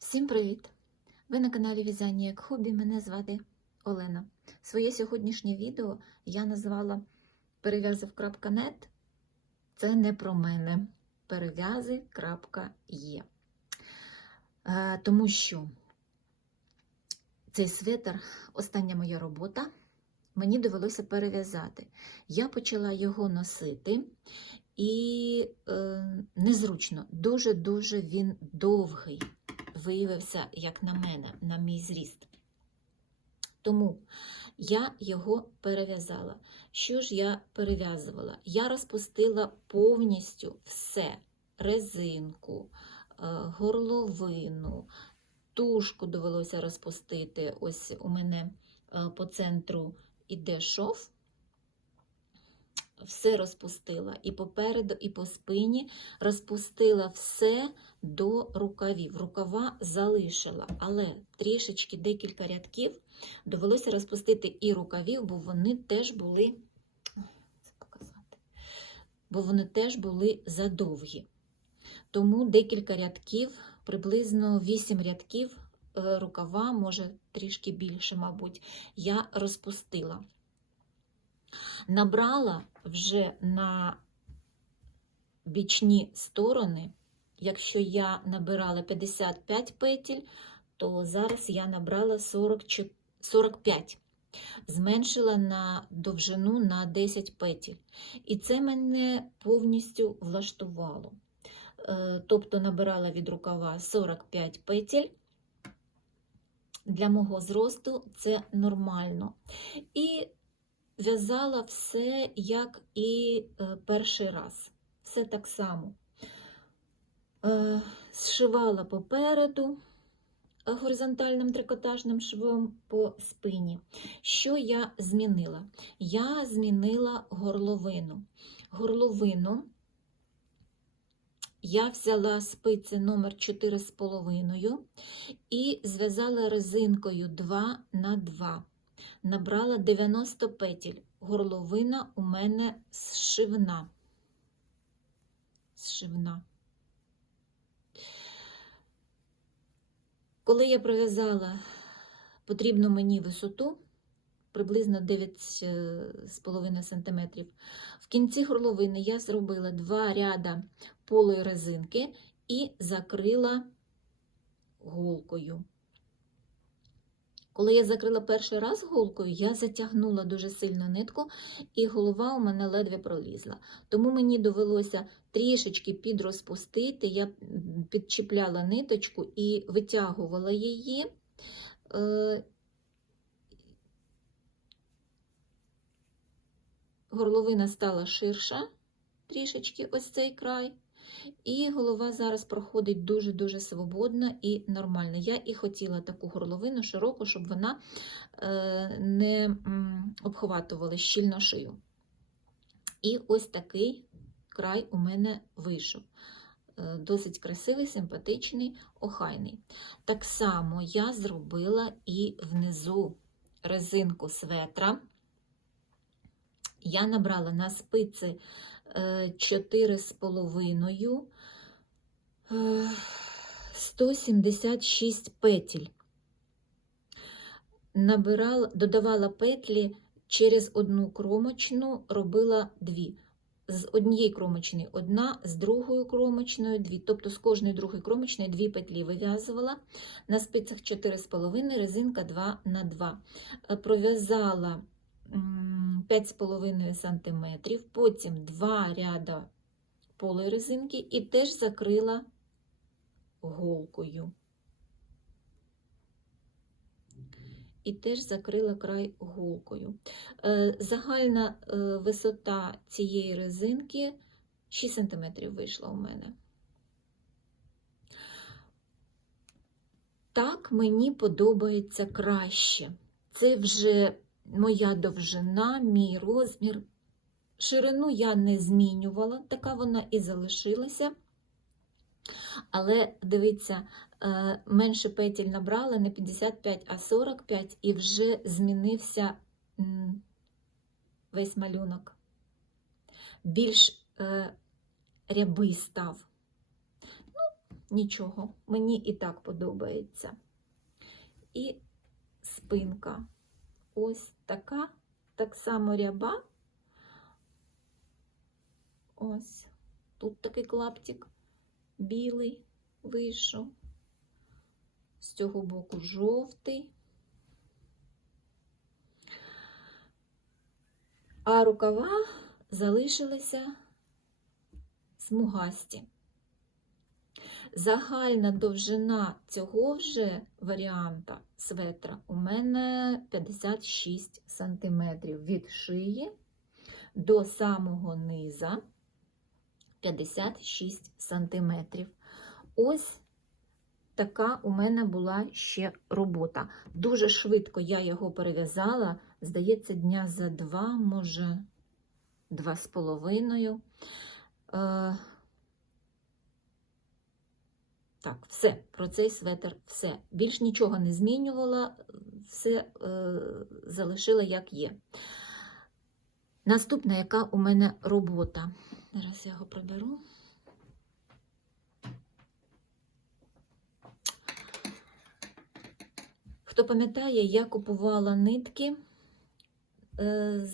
Всім привіт! Ви на каналі В'язання як хобі. Мене звати Олена. Своє сьогоднішнє відео я назвала перев'язав.нет. Це не про мене. Перев'язи.є. Е, Тому що цей светр остання моя робота. Мені довелося перев'язати. Я почала його носити, і е, незручно, дуже-дуже він довгий виявився, як на мене, на мій зріст. Тому я його перев'язала. Що ж я перев'язувала? Я розпустила повністю все: резинку, е, горловину, тушку довелося розпустити. Ось у мене е, по центру іде шов. Все розпустила і попереду, і по спині розпустила все до рукавів. Рукава залишила, але трішечки декілька рядків довелося розпустити і рукавів, бо вони теж були показати, бо вони теж були задовгі. Тому декілька рядків, приблизно 8 рядків е, рукава, може трішки більше, мабуть, я розпустила. Набрала вже на бічні сторони, якщо я набирала 55 петель, то зараз я набрала 40, 45, зменшила на довжину на 10 петель. І це мене повністю влаштувало. Е, Тобто набирала від рукава 45 петель. Для мого зросту це нормально. І в'язала все, як і е, перший раз. Все так само. Е, Зшивала попереду е, горизонтальним трикотажним швом по спині. Що я змінила? Я змінила горловину. Горловину я взяла спиці номер 4,5 і зв'язала резинкою 2 на 2 набрала 90 петель. Горловина у мене зшивна. Зшивна. Коли я пров'язала потрібну мені висоту, приблизно 9,5 см, в кінці горловини я зробила два ряда полої резинки і закрила голкою. Коли я закрила перший раз голкою, я затягнула дуже сильно нитку, і голова у мене ледве пролізла. Тому мені довелося трішечки підрозпустити, я підчіпляла ниточку і витягувала її. Е, Горловина стала ширша, трішечки ось цей край. І голова зараз проходить дуже-дуже свободно і нормально. Я і хотіла таку горловину широку, щоб вона е, не обхватувала щільно шию. І ось такий край у мене вийшов. Е, Досить красивий, симпатичний, охайний. Так само я зробила і внизу резинку светра. Я набрала на спиці 4,5 176 петель. Набирала, додавала петлі через одну кромочну, робила дві. З однієї кромочної одна, з другою кромочною дві. Тобто з кожної другої кромочної дві петлі вив'язувала. На спицях 4,5, резинка 2 на 2. Пров'язала 5,5 см, потім два ряда полої резинки і теж закрила голкою. І теж закрила край голкою. Е, Загальна е, висота цієї резинки 6 см вийшла у мене. Так мені подобається краще. Це вже моя довжина, мій розмір. Ширину я не змінювала, така вона і залишилася. Але дивіться, е, менше петель набрала не 55, а 45, і вже змінився весь малюнок. Більш е, рябий став. Ну, нічого, мені і так подобається. І спинка. Ось така, так само ряба. Ось тут такий клаптик білий вийшов. З цього боку жовтий. А рукава залишилися смугасті. Загальна довжина цього вже варіанта светра у мене 56 см від шиї до самого низа 56 см. Ось така у мене була ще робота. Дуже швидко я його перев'язала, здається, дня за два, може, два з половиною. Так, все, про цей светр, все. Більш нічого не змінювала, все е, залишила як є. Наступна, яка у мене робота. Зараз я його приберу. Хто пам'ятає, я купувала нитки е,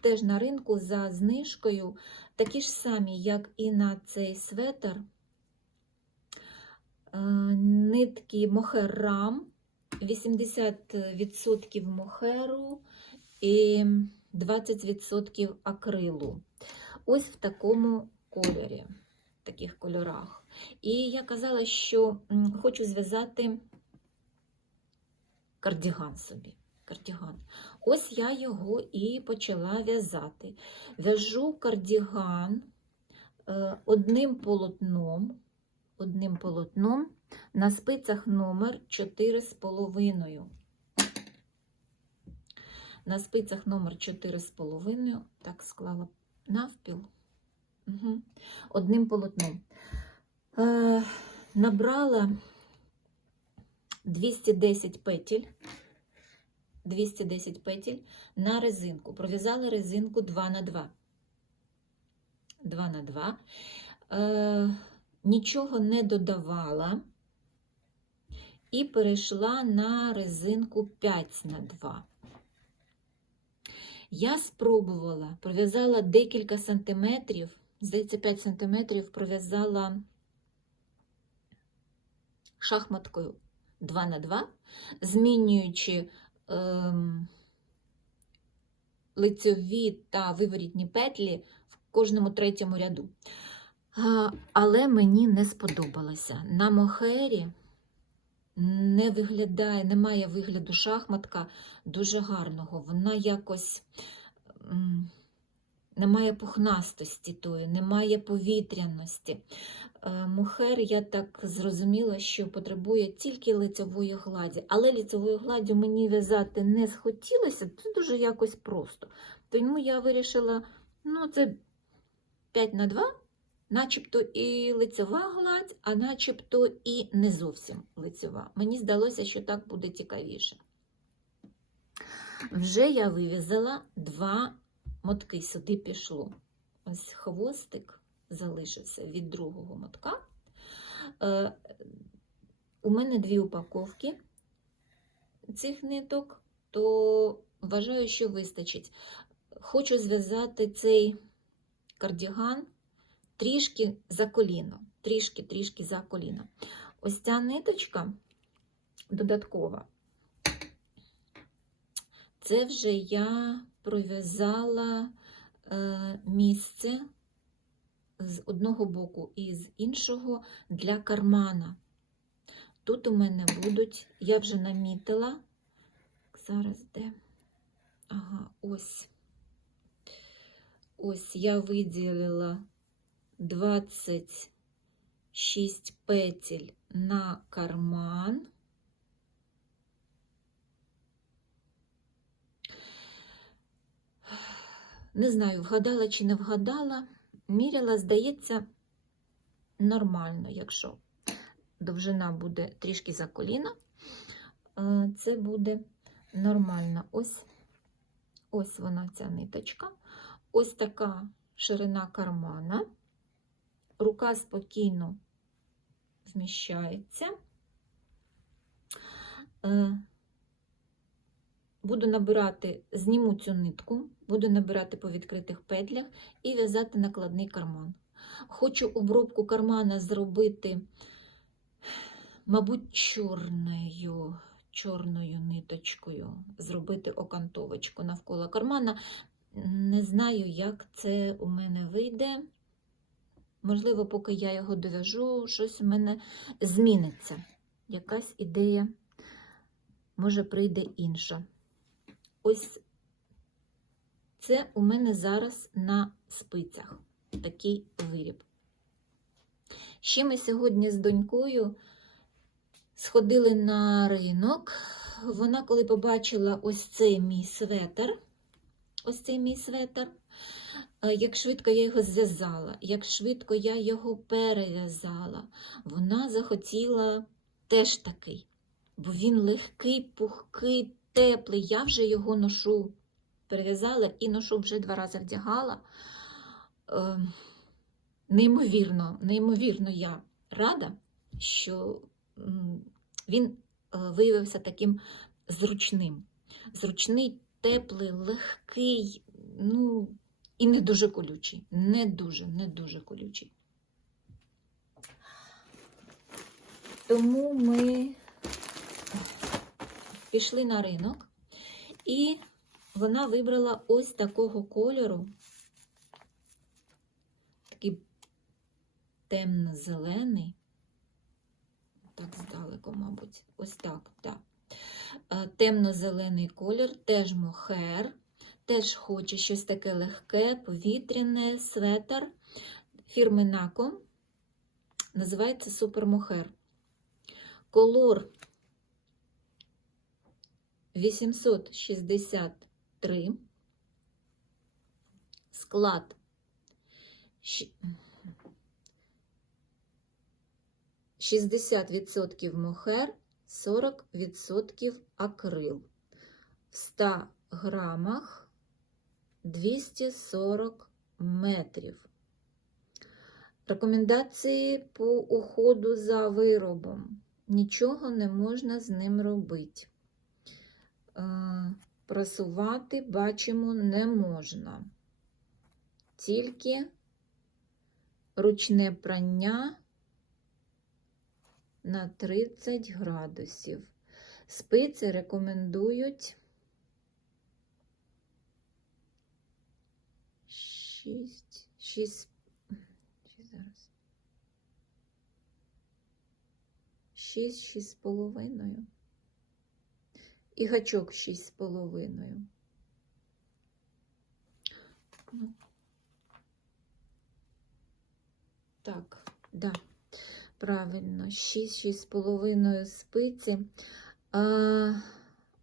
теж на ринку за знижкою, такі ж самі, як і на цей светр. Нитки мохерам, 80% мохеру і 20% акрилу. Ось в такому кольорі, в таких кольорах. І я казала, що хочу зв'язати кардіган собі. Кардіган. Ось я його і почала в'язати. В'яжу кардіган е, одним полотном, одним полотном на спицях номер 4,5. На спицях номер 4,5, так склала навпіл. Угу. Одним полотном. Е, набрала 210 петель. 210 петель на резинку. Пров'язала резинку 2 на 2. 2 на 2. Е, нічого не додавала і перейшла на резинку 5 на 2. Я спробувала, пров'язала декілька сантиметрів, здається, 5 сантиметрів пров'язала шахматкою 2 на 2, змінюючи ем, лицьові та виворітні петлі в кожному третьому ряду. Але мені не сподобалося. На мохері не виглядає, немає вигляду шахматка дуже гарного. Вона якось немає пухнастості тої, немає повітряності. Е, Мохер, я так зрозуміла, що потребує тільки лицевої гладі. Але лицевою гладдю мені в'язати не схотілося, це дуже якось просто. Тому я вирішила, ну, це 5 на 2, начебто і лицева гладь, а начебто і не зовсім лицева. Мені здалося, що так буде цікавіше. Вже я вив'язала два мотки, сюди пішло. Ось хвостик залишився від другого мотка. Е, у мене дві упаковки цих ниток, то вважаю, що вистачить. Хочу зв'язати цей кардіган трішки за коліно. Трішки-трішки за коліно. Ось ця ниточка додаткова. Це вже я пров'язала е, місце з одного боку і з іншого для кармана. Тут у мене будуть, я вже намітила, зараз де? Ага, ось. Ось я виділила 26 петель на карман. Не знаю, вгадала чи не вгадала. Міряла, здається, нормально, якщо довжина буде трішки за коліна, е, це буде нормально. Ось, ось вона, ця ниточка. Ось така ширина кармана. Рука спокійно вміщається. Е, Буду набирати, зніму цю нитку, буду набирати по відкритих петлях і в'язати накладний карман. Хочу обробку кармана зробити, мабуть, чорною, чорною ниточкою, зробити окантовочку навколо кармана. Не знаю, як це у мене вийде. Можливо, поки я його дов'яжу, щось у мене зміниться. Якась ідея, може, прийде інша. Ось це у мене зараз на спицях такий виріб. Ще ми сьогодні з донькою сходили на ринок. Вона, коли побачила ось цей мій светр, ось цей мій светр, е, як швидко я його зв'язала, як швидко я його перев'язала, вона захотіла теж такий, бо він легкий, пухкий, теплий. Я вже його ношу, перев'язала і ношу вже два рази вдягала. Е, Неймовірно, неймовірно, я рада, що він е, виявився таким зручним. Зручний, теплий, легкий, ну і не дуже колючий. Не дуже, не дуже колючий. Тому ми пішли на ринок, і вона вибрала ось такого кольору, такий темно-зелений. Так, здалеку, мабуть, ось так, так. Е, Темно-зелений колір, теж мохер, теж хоче щось таке легке, повітряне, светр. Фірми Нако називається Супермохер. Колор 863. Склад щ- 60% мохер, 40% акрил. В 100 грамах 240 метрів. Рекомендації по уходу за виробом. Нічого не можна з ним робити. Е, Прасувати, бачимо, не можна. Тільки ручне прання на 30 градусів. Спиці рекомендують 6, 6, зараз. 6, 6 з половиною. І гачок 6 з половиною. Ну. Так, да. Правильно, 6-6 з половиною спиці. А,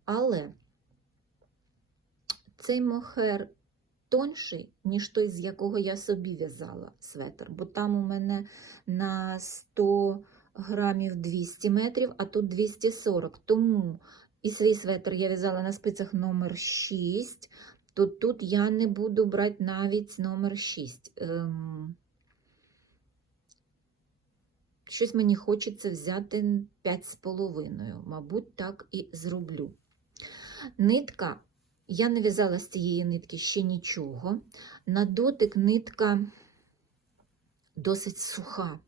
але цей мохер тонший, ніж той, з якого я собі в'язала светр, бо там у мене на 100 грамів 200 метрів, а тут 240. Тому і свій светр я в'язала на спицях номер 6, то тут я не буду брати навіть номер 6. Ем, Щось мені хочеться взяти 5,5. Мабуть, так і зроблю. Нитка, я не в'язала з цієї нитки ще нічого. На дотик нитка досить суха.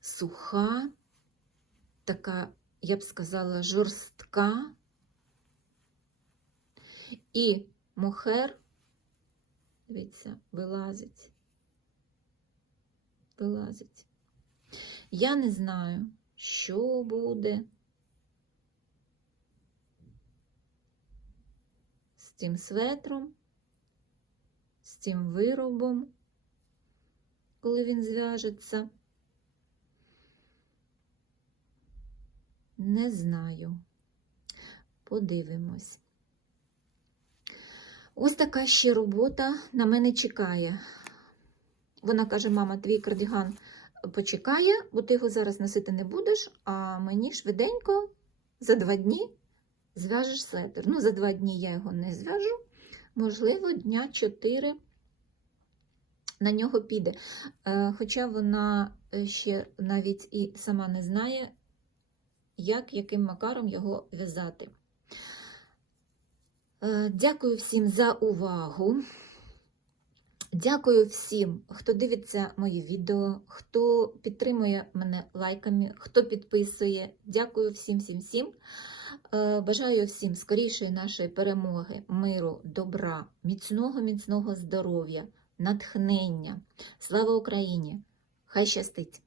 Суха, така, я б сказала, жорстка. І мохер, дивіться, вилазить. Вилазить. Я не знаю, що буде з цим светром, з цим виробом, коли він зв'яжеться. Не знаю. Подивимось. Ось така ще робота на мене чекає. Вона каже: мама, твій кардіган почекає, бо ти його зараз носити не будеш, а мені швиденько за два дні зв'яжеш светр. Ну, за два дні я його не зв'яжу, можливо, дня чотири на нього піде. Е, Хоча вона е, ще навіть і сама не знає, як, яким макаром його в'язати. Е, Дякую всім за увагу. Дякую всім, хто дивиться мої відео, хто підтримує мене лайками, хто підписує. Дякую всім, всім, всім. Е, Бажаю всім скорішої нашої перемоги, миру, добра, міцного, міцного здоров'я, натхнення. Слава Україні! Хай щастить!